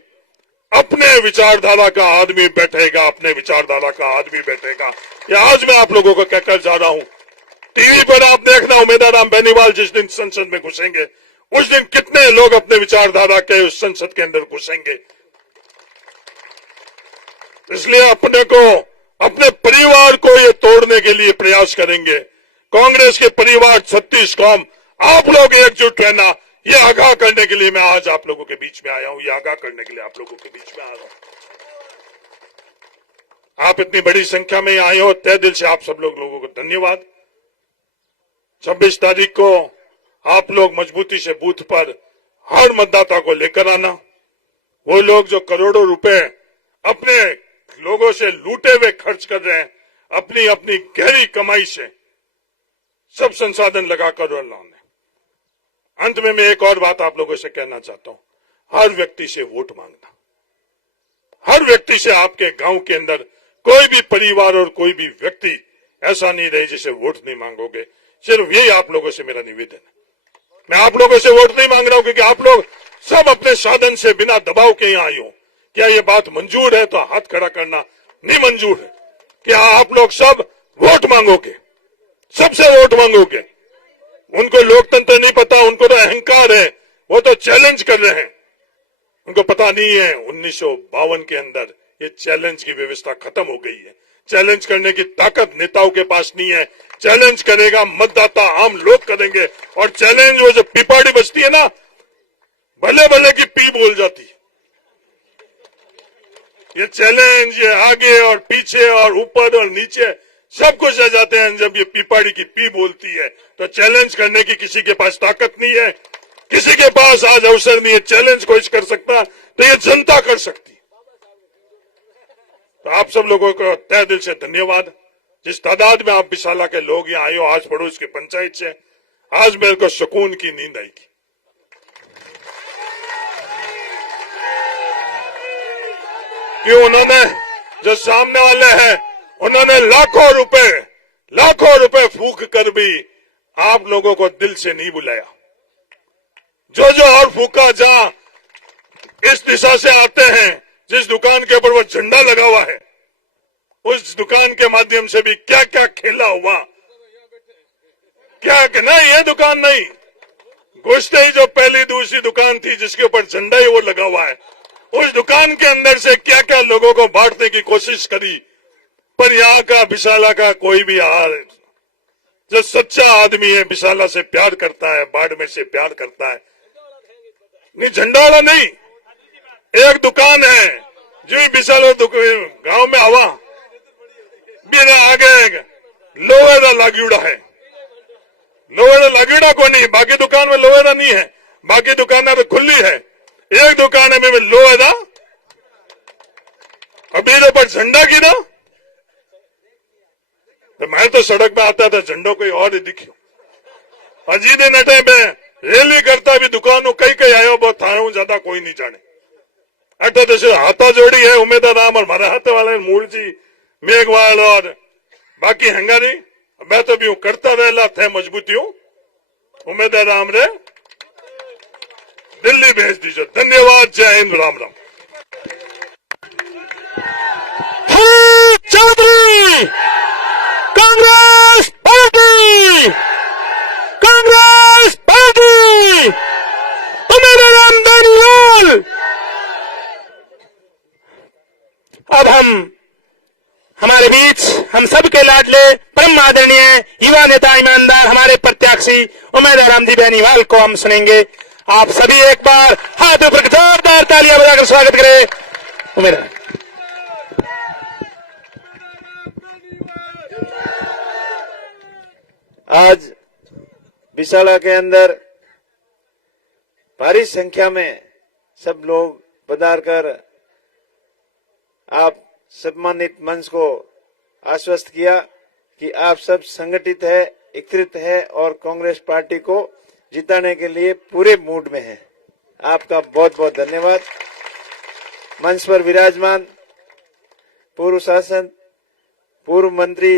अपने विचारधारा का आदमी बैठेगा, अपने विचारधारा का आदमी बैठेगा। ये आज मैं आप लोगों को कहकर जा रहा हूं। टीवी पर आप देखना, उम्मीदवार बेनीवाल जिस दिन संसद में घुसेंगे, उस दिन कितने लोग अपने विचारधारा के उस संसद के अंदर घुसेंगे। इसलिए अपने को, अपने परिवार को ये तोड़ने के लिए प्रयास करेंगे। कांग्रेस के परिवार 36 कौम, आप लोग एकजुट रहना, ये आगाह करने के लिए मैं आज आप लोगों के बीच में आया हूं, ये आगाह करने के लिए आप लोगों के बीच में आ रहा हूं। आप इतनी बड़ी संख्या में आए हो, तहे दिल से आप सब लोगों को धन्यवाद। 26 तारीख को आप लोग मजबूती से बूथ पर हर मतदाता को लेकर आना। वो लोग जो करोड़ों रुपए अपने लोगों से लूटे हुए खर्च कर रहे हैं, अपनी अपनी गहरी कमाई से सब संसाधन लगाकर और लाने। अंत में मैं एक और बात आप लोगों से कहना चाहता हूं, हर व्यक्ति से वोट मांगना। हर व्यक्ति से, आपके गांव के अंदर कोई भी परिवार और कोई भी व्यक्ति ऐसा नहीं रहे जिसे वोट नहीं मांगोगे। सिर्फ यही आप लोगों से मेरा निवेदन है। मैं आप लोगों से वोट नहीं मांग रहा हूं, क्योंकि आप लोग सब अपने साधन से बिना दबाव के यहां आए हो। क्या ये बात मंजूर है? तो हाथ खड़ा करना। नहीं मंजूर है? क्या आप लोग सब वोट मांगोगे? सबसे वोट मांगोगे? उनको लोकतंत्र नहीं पता, उनको तो अहंकार है, वो तो चैलेंज कर रहे हैं। उनको पता नहीं है 1952 के अंदर ये चैलेंज की व्यवस्था खत्म हो गई है। चैलेंज करने की ताकत नेताओं के पास नहीं है। चैलेंज करेगा मतदाता, आम लोग करेंगे। और चैलेंज, वो जो पिपाड़ी बजती है ना, भले भले की पी बोल जाती है। ये चैलेंज, ये आगे और पीछे और ऊपर और नीचे सब कुछ रह जाते हैं। जब ये पिपाड़ी की पी बोलती है, तो चैलेंज करने की किसी के पास ताकत नहीं है, किसी के पास आज अवसर नहीं है। चैलेंज कोई कर सकता तो ये जनता कर सकती। तो आप सब लोगों को तहे दिल से धन्यवाद। जिस तादाद में आप विशाला के लोग यहाँ आए हो, आज पड़ोस की पंचायत से, आज मेरे को सुकून की नींद आएगी। कि उन्होंने, जो सामने वाले हैं, उन्होंने लाखों रुपए फूंक कर भी आप लोगों को दिल से नहीं बुलाया। जो और फूका, जहां इस दिशा से आते हैं, जिस दुकान के ऊपर वो झंडा लगा हुआ है, उस दुकान के माध्यम से भी क्या क्या खेला हुआ। क्या कि ना ये दुकान नहीं, घुसते ही जो पहली दूसरी दुकान थी जिसके ऊपर झंडा ही वो लगा हुआ है, उस दुकान के अंदर से क्या क्या लोगों को बांटने की कोशिश करी, पर यहाँ का विशाला का कोई भी हाल, जो सच्चा आदमी है विशाला से प्यार करता है, बाड़मेर से प्यार करता है, नहीं झंडा वाला नहीं। एक दुकान है जो विशाल गांव में आवा मेरे आगे लोहे का लागीड़ा है, लोहे का लागीड़ा को नहीं, बाकी दुकान में लोहे का नहीं है, बाकी दुकानें तो खुली है, एक दुकान है में लोहे का, अभी तो पर झंडा गिरा तो मैं तो सड़क पे आता था, झंडो कोई और ही दिखो, अजी दिन अटे में रैली करता भी दुकानों कई कई आयो, बहुत थाने ज्यादा कोई नहीं जाने, अटे तो हाथा जोड़ी है उमेदा राम और मारा हाथ वाले मूल जी मेघवाल और बाकी हंगारी, मैं तो भी हूं करता रहला थे मजबूती हूं, उमेदा राम रे दिल्ली भेज दीजिए। धन्यवाद, जय हिंद, राम राम। चौधरी कांग्रेस पार्टी, कांग्रेस पार्टी, उमेदा राम धन्यवाद। अब हमारे बीच हम सबके लाडले परम आदरणीय युवा नेता ईमानदार हमारे प्रत्याशी उमेदा राम जी बेनीवाल को हम सुनेंगे। आप सभी एक बार हाथ ऊपर जोरदार तालियां बजाकर स्वागत करें उमेदा। आज विशाला के अंदर भारी संख्या में सब लोग पधार कर आप सम्मानित मंच को आश्वस्त किया कि आप सब संगठित है, एकत्रित है और कांग्रेस पार्टी को जिताने के लिए पूरे मूड में है। आपका बहुत बहुत धन्यवाद। मंच पर विराजमान पूर्व शासन, पूर्व मंत्री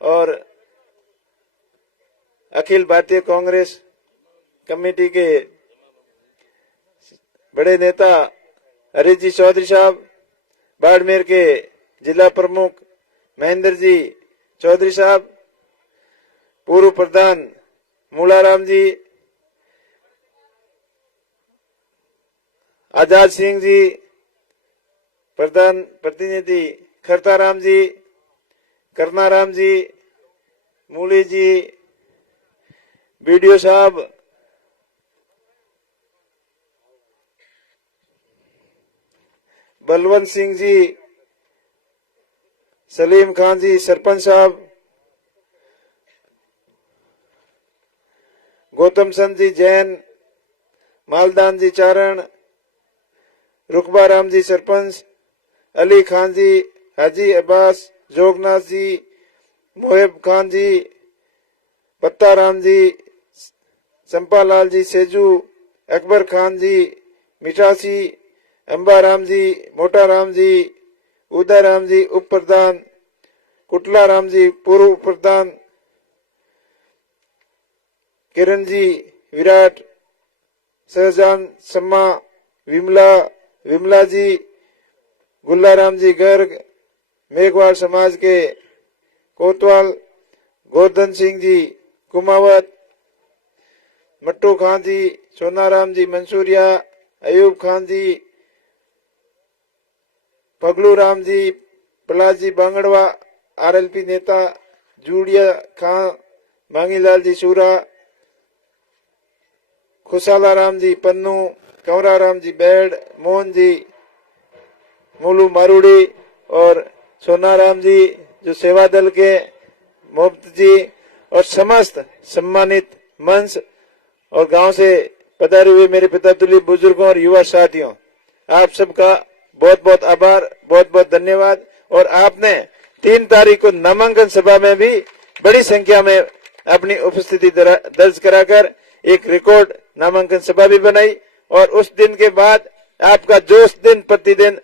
और अखिल भारतीय कांग्रेस कमेटी के बड़े नेता हरीश जी चौधरी साहब, बाड़मेर के जिला प्रमुख महेंद्र जी चौधरी साहब, पूर्व प्रधान मूलाराम जी, आजाद सिंह जी, प्रधान प्रतिनिधि खरताराम जी, करनाराम जी, मूली जी, बीडीओ साहब, बलवंत सिंह जी, सलीम खान जी, सरपंच साहब, गौतम चंद जी जैन, मालदान जी चारण, रुकबा राम जी सरपंच, अली खान जी, हाजी अब्बास, जोगनाथ जी, मोहेब खान जी, पत्ता राम जी, चंपालाल जी सेजू, अकबर खान जी, मिठासी, अंबा राम जी, मोटा राम जी, उदय राम जी उप प्रधान, कुटला राम जी पूर्व प्रधान, किरण जी विराट, सहजान सम्मा, विमला जी, गुल्लाराम जी गर्ग, मेघवाल समाज के कोतवाल, गोवर्धन सिंह जी कुमावत, मट्टू खान जी, सोनाराम जी मंसूरिया, अयूब खान जी, पगलू राम जी, प्रहलाद जी बांगड़वा, आरएलपी नेता, जूड़िया खान, मांगीलाल जी सूरा, खुशाला राम जी पन्नू, कंवरा राम जी बैड, मोहन जी मोलू मारूड़ी और सोनाराम जी जो सेवा दल के मोहब्बत जी और समस्त सम्मानित मंच और गांव से पधारे हुए मेरे पिता तुल्य बुजुर्गों और युवा साथियों, आप सबका बहुत बहुत आभार, बहुत बहुत धन्यवाद। और आपने 3 तारीख को नामांकन सभा में भी बड़ी संख्या में अपनी उपस्थिति दर्ज कराकर एक रिकॉर्ड नामांकन सभा भी बनाई और उस दिन के बाद आपका जोश दिन प्रतिदिन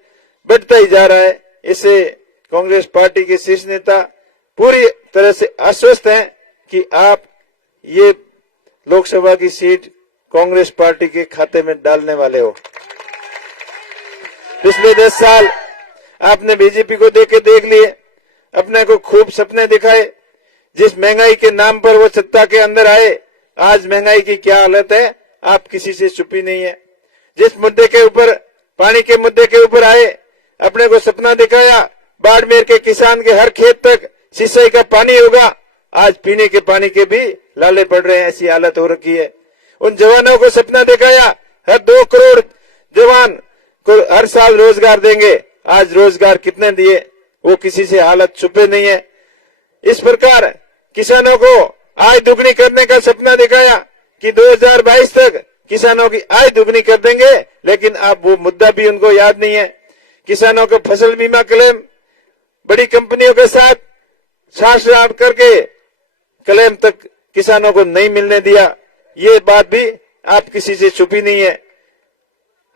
बढ़ता ही जा रहा है। इससे कांग्रेस पार्टी के शीर्ष नेता पूरी तरह से आश्वस्त हैं कि आप ये लोकसभा की सीट कांग्रेस पार्टी के खाते में डालने वाले हो। पिछले 10 साल आपने बीजेपी को देख लिए, अपने को खूब सपने दिखाए, जिस महंगाई के नाम पर वो सत्ता के अंदर आए, आज महंगाई की क्या हालत है आप किसी से छुपी नहीं है। जिस मुद्दे के ऊपर, पानी के मुद्दे के ऊपर आए, अपने को सपना दिखाया बाड़मेर के किसान के हर खेत तक सिंचाई का पानी होगा, आज पीने के पानी के भी लाले पड़ रहे हैं, ऐसी हालत हो रखी है। उन जवानों को सपना दिखाया हर 2 करोड़ जवान को हर साल रोजगार देंगे, आज रोजगार कितने दिए वो किसी से हालत छुपे नहीं है। इस प्रकार किसानों को आय दुगनी करने का सपना दिखाया कि 2022 तक किसानों की आय दुगनी कर देंगे, लेकिन अब वो मुद्दा भी उनको याद नहीं है। किसानों को फसल बीमा क्लेम बड़ी कंपनियों के साथ साठ करके क्लेम तक किसानों को नहीं मिलने दिया, ये बात भी आप किसी से छुपी नहीं है।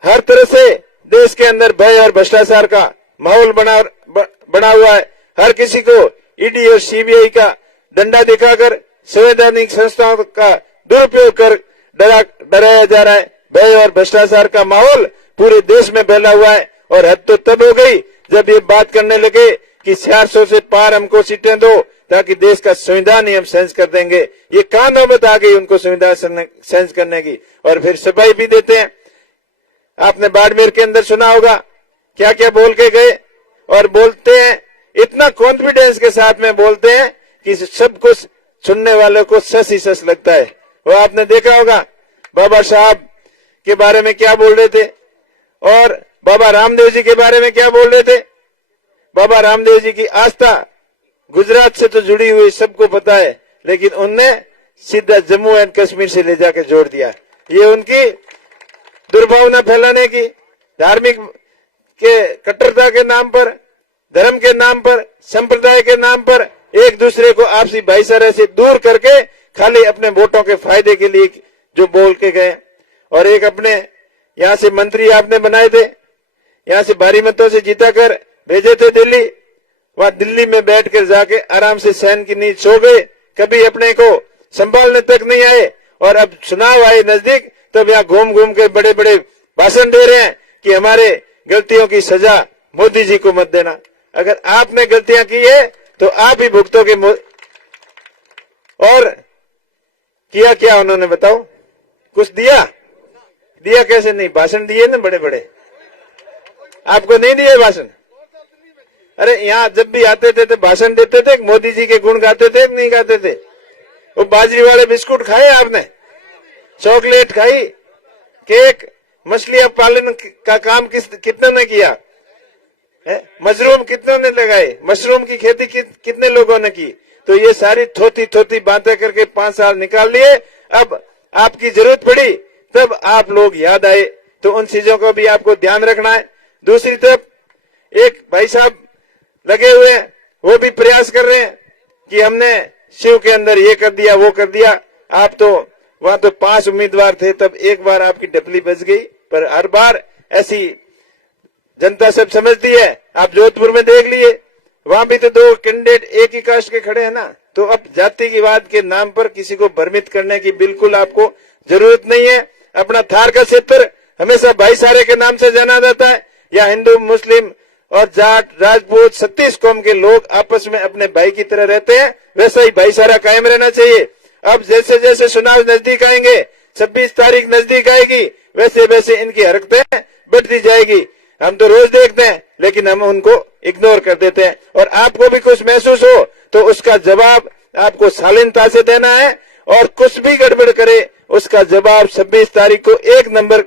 हर तरह से देश के अंदर भय और भ्रष्टाचार का माहौल बना हुआ है। हर किसी को ईडी और सीबीआई का डंडा दिखाकर संवैधानिक संस्थाओं का दुरुपयोग कर डराया जा रहा है। भय और भ्रष्टाचार का माहौल पूरे देश में फैला हुआ है और हद तो तब हो गई जब ये बात करने लगे कि 400 से पार हमको सीटें दो ताकि देश का संविधान ही हम सेंस कर देंगे। ये कहां नौबत आ गई उनको संविधान सेंस करने की, और फिर सफाई भी देते हैं। आपने बाड़मेर के अंदर सुना होगा क्या क्या बोल के गए, और बोलते हैं इतना कॉन्फिडेंस के साथ में बोलते हैं कि सब कुछ सुनने वालों को सस ही सस लगता है। वो आपने देखा होगा बाबा साहब के बारे में क्या बोल रहे थे और बाबा रामदेव जी के बारे में क्या बोल रहे थे। बाबा रामदेव जी की आस्था गुजरात से तो जुड़ी हुई सबको पता है, लेकिन उनने सीधा जम्मू एंड कश्मीर से ले जाके जोड़ दिया। ये उनकी दुर्भावना फैलाने की, धार्मिक के कट्टरता के नाम पर, धर्म के नाम पर, संप्रदाय के नाम पर एक दूसरे को आपसी भाईचारे से दूर करके खाली अपने वोटों के फायदे के लिए जो बोल के गए। और एक अपने यहाँ से मंत्री आपने बनाए थे, यहाँ से भारी मतों से जीता कर भेजे थे दिल्ली, वहां दिल्ली में बैठकर जाके आराम से सहन की नींद सो गए, कभी अपने को संभालने तक नहीं आए। और अब चुनाव आए नजदीक तब यहाँ घूम घूम के बड़े बड़े भाषण दे रहे हैं कि हमारे गलतियों की सजा मोदी जी को मत देना। अगर आपने गलतियां की है तो आप ही भुगतोगे। और किया क्या उन्होंने बताओ, कुछ दिया कैसे नहीं, भाषण दिए ना बड़े बड़े, आपको नहीं दिए भाषण। अरे यहाँ जब भी आते थे तो भाषण देते थे, मोदी जी के गुण गाते थे नहीं गाते थे। वो बाजरी वाले बिस्कुट खाए आपने, चॉकलेट खाई, केक, मछलियां पालन का काम कितने ने किया, मशरूम कितनों ने लगाए, मशरूम की खेती कितने लोगों ने की। तो ये सारी थोती बातें करके 5 साल निकाल लिए। अब आपकी जरूरत पड़ी तब आप लोग याद आए, तो उन चीजों को भी आपको ध्यान रखना है। दूसरी तरफ एक भाई साहब लगे हुए हैं, वो भी प्रयास कर रहे हैं कि हमने शिव के अंदर ये कर दिया वो कर दिया। आप तो वहां तो 5 उम्मीदवार थे, तब एक बार आपकी डपली बच गई, पर हर बार ऐसी जनता सब समझती है। आप जोधपुर में देख लिए, वहां भी तो 2 कैंडिडेट एक ही कास्ट के खड़े हैं ना। तो अब जातिवाद के नाम पर किसी को भ्रमित करने की बिल्कुल आपको जरूरत नहीं है। अपना थार का क्षेत्र हमेशा भाईचारे के नाम से जाना जाता है। या हिंदू, मुस्लिम और जाट, राजपूत 36 कौम के लोग आपस में अपने भाई की तरह रहते हैं, वैसा ही भाईचारा कायम रहना चाहिए। अब जैसे जैसे चुनाव नजदीक आएंगे, 26 तारीख नजदीक आएगी, वैसे वैसे इनकी हरकतें बढ़ती जाएगी। हम तो रोज देखते हैं, लेकिन हम उनको इग्नोर कर देते हैं। और आपको भी कुछ महसूस हो तो उसका जवाब आपको शालीनता से देना है, और कुछ भी गड़बड़ करे उसका जवाब 26 तारीख को 1 नंबर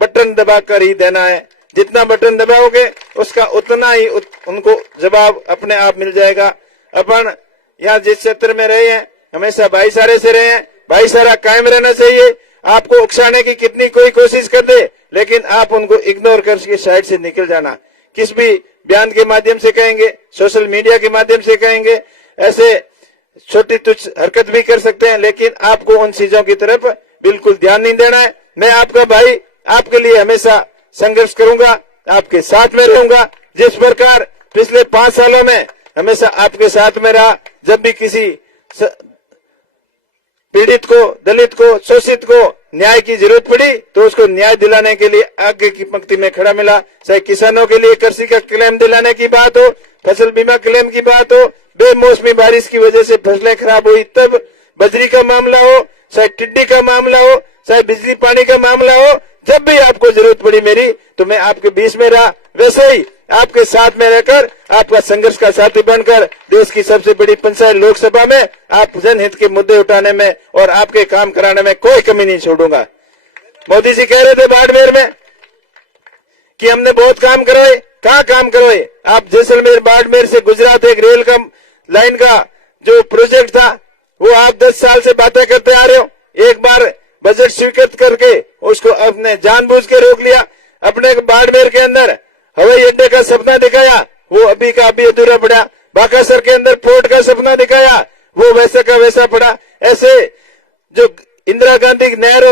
बटन दबाकर ही देना है। जितना बटन दबाओगे उसका उतना ही उनको जवाब अपने आप मिल जाएगा। अपन यहाँ जिस क्षेत्र में रहे हैं हमेशा भाईचारे से रहे हैं, भाईचारा कायम रहना चाहिए। आपको उकसाने की कितनी कोई कोशिश कर दे, लेकिन आप उनको इग्नोर करके साइड से निकल जाना। किस भी बयान के माध्यम से कहेंगे, सोशल मीडिया के माध्यम से कहेंगे, ऐसे छोटी तुच्छ हरकत भी कर सकते हैं, लेकिन आपको उन चीजों की तरफ बिल्कुल ध्यान नहीं देना है। मैं आपका भाई, आपके लिए हमेशा संघर्ष करूंगा, आपके साथ में रहूंगा। जिस प्रकार पिछले 5 सालों में हमेशा आपके साथ में रहा, जब भी किसी पीड़ित को, दलित को, शोषित को न्याय की जरूरत पड़ी तो उसको न्याय दिलाने के लिए आगे की पंक्ति में खड़ा मिला। चाहे किसानों के लिए कृषि का क्लेम दिलाने की बात हो, फसल बीमा क्लेम की बात हो, बेमौसमी बारिश की वजह से फसलें खराब हुई तब बजरी का मामला हो, चाहे टिड्डी का मामला हो, चाहे बिजली पानी का मामला हो, जब भी आपको जरूरत पड़ी मेरी तो मैं आपके बीच में रहा। वैसे ही आपके साथ में रहकर, आपका संघर्ष का साथी बनकर देश की सबसे बड़ी पंचायत लोकसभा में आप जनहित के मुद्दे उठाने में और आपके काम कराने में कोई कमी नहीं छोड़ूंगा। मोदी जी कह रहे थे बाड़मेर में कि हमने बहुत काम करवाए। कहाँ काम करवाए? आप जैसलमेर बाड़मेर से गुजरात एक रेल का लाइन का जो प्रोजेक्ट था वो आप 10 साल से बातें करते आ रहे हो। एक बार बजट स्वीकृत करके उसको आपने जानबूझ के रोक लिया। अपने बाड़मेर के अंदर हवाई अड्डे का सपना दिखाया, वो अभी का अभी अधूरा पड़ा। बाकासर के अंदर पोर्ट का सपना दिखाया, वो वैसा का वैसा पड़ा। ऐसे जो इंदिरा गांधी नहर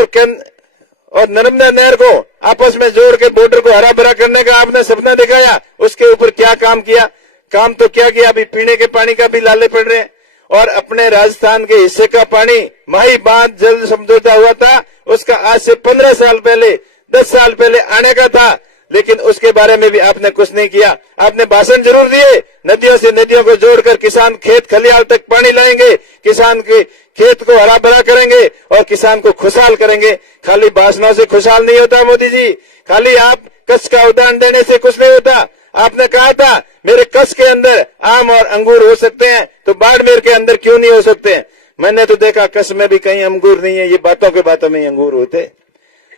और नर्मदा नहर को आपस में जोड़ के बॉर्डर को हरा भरा करने का आपने सपना दिखाया, उसके ऊपर क्या काम किया? काम तो क्या किया? अभी पीने के पानी का भी लाले पड़ रहे हैं। और अपने राजस्थान के हिस्से का पानी माही बांध जल समझौता हुआ था, उसका आज से 15 साल पहले, 10 साल पहले आने का था, लेकिन उसके बारे में भी आपने कुछ नहीं किया। आपने भाषण जरूर दिए, नदियों से नदियों को जोड़कर किसान खेत खलियाल तक पानी लाएंगे, किसान के खेत को हरा भरा करेंगे और किसान को खुशहाल करेंगे। खाली भाषणों से खुशहाल नहीं होता मोदी जी, खाली आप कच्छ का उदाहरण देने से कुछ नहीं होता। आपने कहा था मेरे कच्छ के अंदर आम और अंगूर हो सकते हैं, तो बाड़मेर के अंदर क्यों नहीं हो सकते हैं? मैंने तो देखा कच्छ में भी कहीं अंगूर नहीं है, ये बातों के बातों में ही अंगूर होते।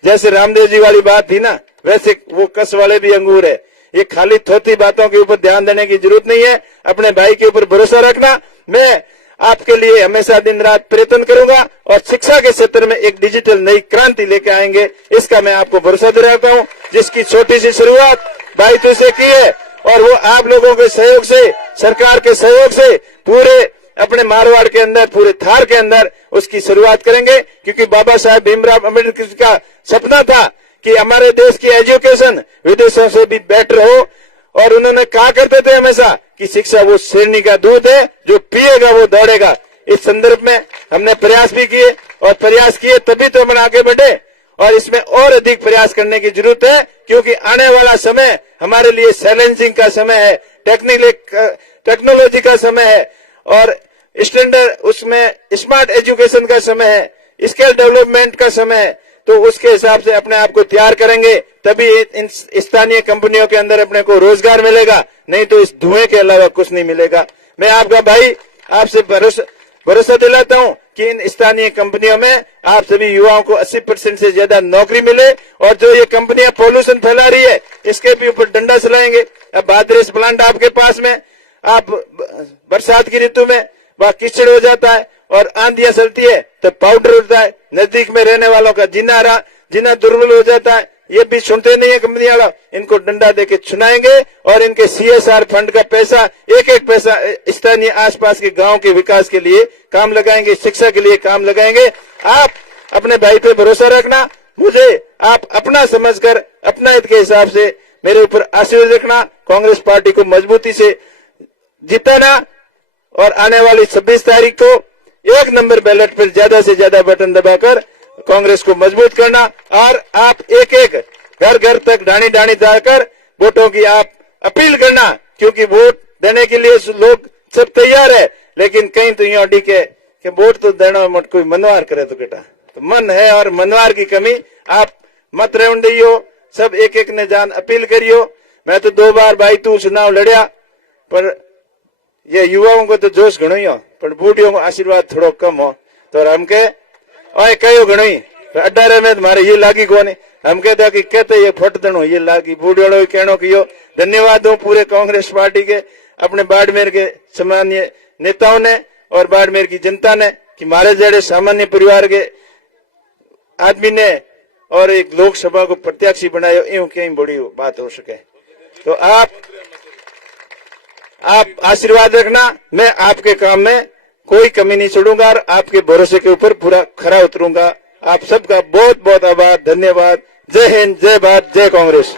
जैसे रामदेव जी वाली बात थी ना, वैसे वो कच्छ वाले भी अंगूर है। ये खाली थोथी बातों के ऊपर ध्यान देने की जरूरत नहीं है, अपने भाई के ऊपर भरोसा रखना। मैं आपके लिए हमेशा दिन रात प्रयत्न करूंगा और शिक्षा के क्षेत्र में एक डिजिटल नई क्रांति लेके आएंगे, इसका मैं आपको भरोसा दिलाता हूं। जिसकी छोटी सी शुरुआत दायित्व से की है और वो आप लोगों के सहयोग से, सरकार के सहयोग से पूरे अपने मारवाड़ के अंदर, पूरे थार के अंदर उसकी शुरुआत करेंगे। क्योंकि बाबा साहेब भीमराव अम्बेडकर का सपना था कि हमारे देश की एजुकेशन विदेशों से भी बेटर हो, और उन्होंने कहा करते थे हमेशा कि शिक्षा वो शेरनी का दूध है, जो पिएगा वो दौड़ेगा। इस संदर्भ में हमने प्रयास भी किए और प्रयास किए तभी तो हम आगे बढ़े, और इसमें और अधिक प्रयास करने की जरूरत है। क्योंकि आने वाला समय हमारे लिए चैलेंजिंग का समय है, टेक्नोलॉजी का समय है और स्टैंडर्ड उसमें स्मार्ट एजुकेशन का समय है, स्किल डेवलपमेंट का समय है। तो उसके हिसाब से अपने आप को तैयार करेंगे तभी इन स्थानीय कंपनियों के अंदर अपने को रोजगार मिलेगा, नहीं तो इस धुएं के अलावा कुछ नहीं मिलेगा। मैं आपका भाई आपसे भरोसा दिलाता हूं कि इन स्थानीय कंपनियों में आप सभी युवाओं को 80% से ज्यादा नौकरी मिले, और जो ये कंपनियां पॉल्यूशन फैला रही है इसके भी ऊपर डंडा चलाएंगे। अब बादरेस प्लांट आपके पास में, आप बरसात की ऋतु में वह कीचड़ हो जाता है और आंधियां चलती है तो पाउडर होता है, नजदीक में रहने वालों का जीना दुर्बल हो जाता है। ये भी सुनते नहीं है कंपनी वाला, इनको डंडा देके छुनाएंगे और इनके CSR फंड का पैसा, एक एक पैसा स्थानीय आसपास के गांव के विकास के लिए काम लगाएंगे, शिक्षा के लिए काम लगाएंगे। आप अपने भाई पे भरोसा रखना, मुझे आप अपना समझकर अपना हित के हिसाब से मेरे ऊपर आशीर्वाद रखना, कांग्रेस पार्टी को मजबूती से जिताना और आने वाली 26 तारीख को 1 नंबर बैलेट पर ज्यादा से ज्यादा बटन दबाकर कांग्रेस को मजबूत करना। और आप एक एक घर घर तक ढाणी ढाणी जाकर वोटों की आप अपील करना, क्योंकि वोट देने के लिए लोग सब तैयार है, लेकिन कहीं तो यहाँ डी के वोट तो देना मत कोई मनवार करे तो बेटा, तो मन है और मनवार की कमी आप मत रेवंडियो, सब एक एक ने जान अपील करियो। मैं तो 2 बार भाई तू चुनाव लड़िया, पर ये युवाओं को तो जोश घणो ही हो, पर बूढ़ियों को आशीर्वाद थोड़ो कम हो। तो हम के ओए कयो घणो ही तो 18 में तुम्हारे ये लागी कोने, हम कहते कि कहते ये फट दणो ये लागी बूढ़ियों कहनो कियो। धन्यवाद हूँ पूरे कांग्रेस पार्टी के, अपने बाड़मेर के सामान्य नेताओं ने और बाड़मेर की जनता ने, कि मारे जड़े सामान्य परिवार के आदमी ने और एक लोकसभा को प्रत्याशी बनाया, यूं कहीं बड़ी बात हो सके। तो आप आशीर्वाद रखना, मैं आपके काम में कोई कमी नहीं छोड़ूंगा और आपके भरोसे के ऊपर पूरा खरा उतरूंगा। आप सबका बहुत बहुत आभार, धन्यवाद। जय हिंद, जय भारत, जय कांग्रेस।